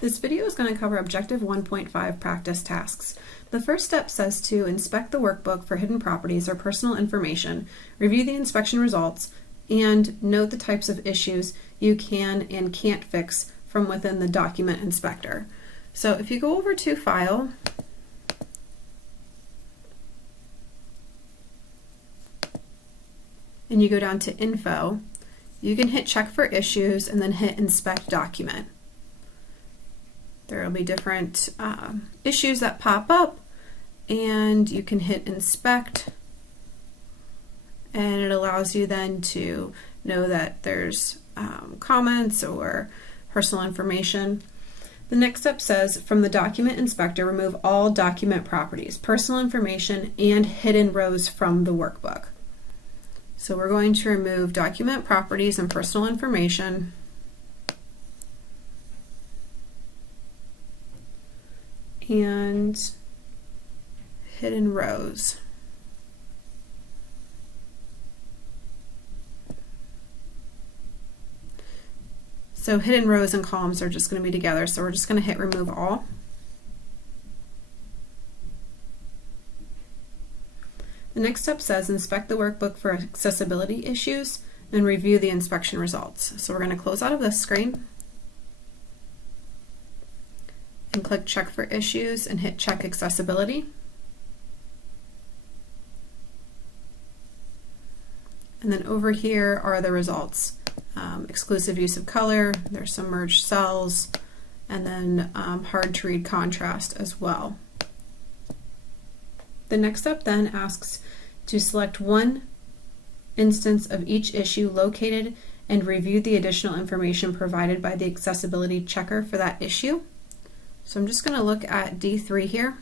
This video is going to cover Objective 1.5 practice tasks. The first step says to inspect the workbook for hidden properties or personal information, review the inspection results, and note the types of issues you can and can't fix from within the document inspector. So if you go over to File, and you go down to Info, you can hit Check for Issues and then hit Inspect Document. There will be different issues that pop up, and you can hit Inspect, and it allows you then to know that there's comments or personal information. The next step says, from the document inspector, remove all document properties, personal information, and hidden rows from the workbook. So we're going to remove document properties and personal information. And hidden rows. So hidden rows and columns are just going to be together, so we're just going to hit Remove All. The next step says inspect the workbook for accessibility issues and review the inspection results. So we're going to close out of this screen and click Check for Issues and hit Check Accessibility. And then over here are the results. Exclusive use of color, there's some merged cells, and then hard to read contrast as well. The next step then asks to select one instance of each issue located and review the additional information provided by the accessibility checker for that issue. So I'm just going to look at D3 here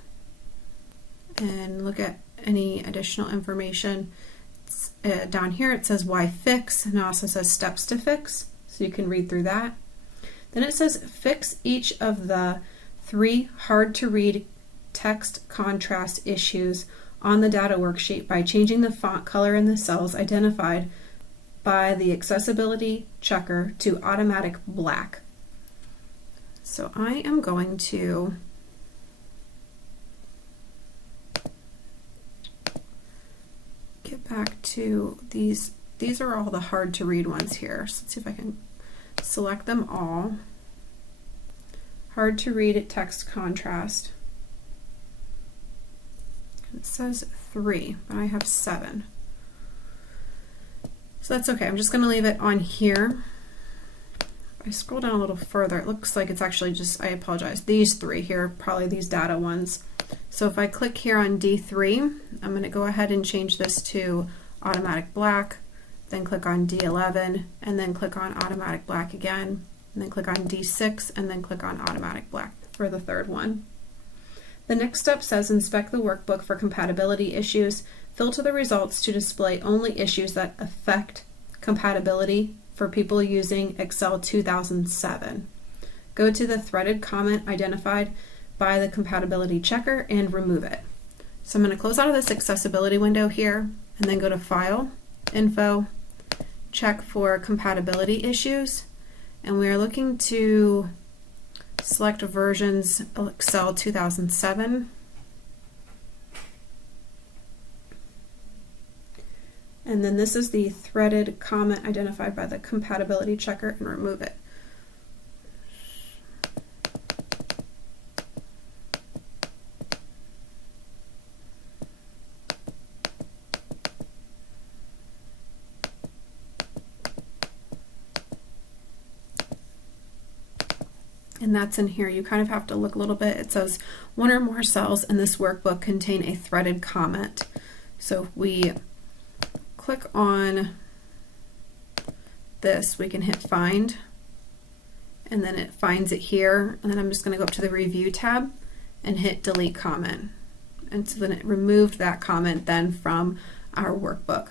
and look at any additional information. Down here it says why fix, and it also says steps to fix, so you can read through that. Then it says fix each of the 3 hard to read text contrast issues on the data worksheet by changing the font color in the cells identified by the accessibility checker to automatic black. So I am going to get back to these. These are all the hard to read ones here. So let's see if I can select them all. Hard to read text contrast. It says 3, but I have 7. So that's okay. I'm just going to leave it on here. If I scroll down a little further, it looks like it's actually just, I apologize, these 3 here, probably these data ones. So if I click here on D3, I'm going to go ahead and change this to automatic black, then click on D11, and then click on automatic black again, and then click on D6, and then click on automatic black for the third one. The next step says inspect the workbook for compatibility issues, filter the results to display only issues that affect compatibility for people using Excel 2007. Go to the threaded comment identified by the compatibility checker and remove it. So I'm going to close out of this accessibility window here and then go to File, Info, check for compatibility issues, and we are looking to select versions of Excel 2007. And then this is the threaded comment identified by the compatibility checker, and remove it. And that's in here. You kind of have to look a little bit. It says one or more cells in this workbook contain a threaded comment. So if we click on this, we can hit Find, and then it finds it here. And then I'm just going to go up to the Review tab and hit Delete Comment. And so then it removed that comment then from our workbook.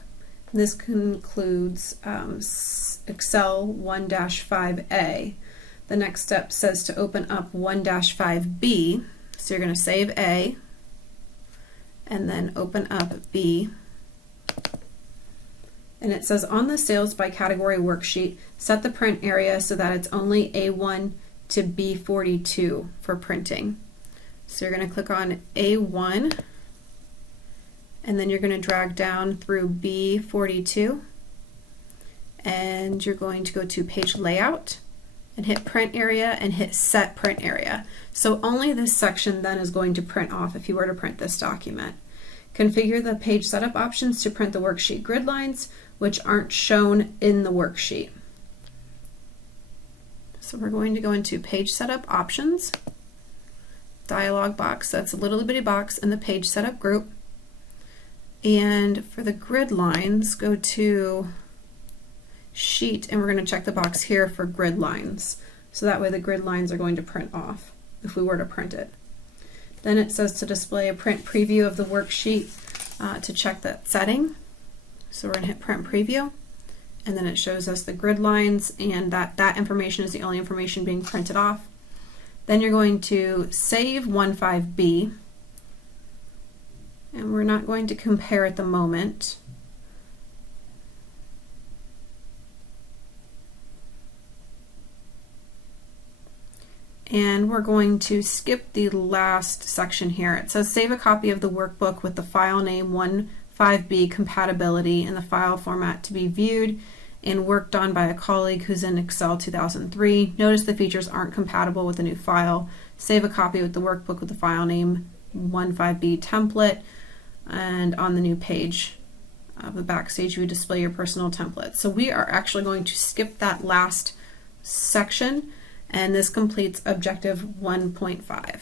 And this concludes Excel 1-5A. The next step says to open up 1-5B. So you're going to save A and then open up B. And it says on the sales by category worksheet, set the print area so that it's only A1 to B42 for printing. So you're going to click on A1, and then you're going to drag down through B42, and you're going to go to page layout and hit print area and hit set print area. So only this section then is going to print off if you were to print this document. Configure the page setup options to print the worksheet grid lines, which aren't shown in the worksheet. So we're going to go into page setup options, dialog box, that's a little bitty box in the page setup group. And for the grid lines, go to sheet, and we're going to check the box here for grid lines. So that way the grid lines are going to print off if we were to print it. Then it says to display a print preview of the worksheet to check that setting. So we're going to hit print preview, and then it shows us the grid lines, and that information is the only information being printed off. Then you're going to save 15B, and we're not going to compare at the moment. And we're going to skip the last section here. It says save a copy of the workbook with the file name 15B compatibility in the file format to be viewed and worked on by a colleague who's in Excel 2003. Notice the features aren't compatible with the new file. Save a copy with the workbook with the file name 15B template, and on the new page of the backstage you would display your personal template. So we are actually going to skip that last section, and this completes objective 1.5.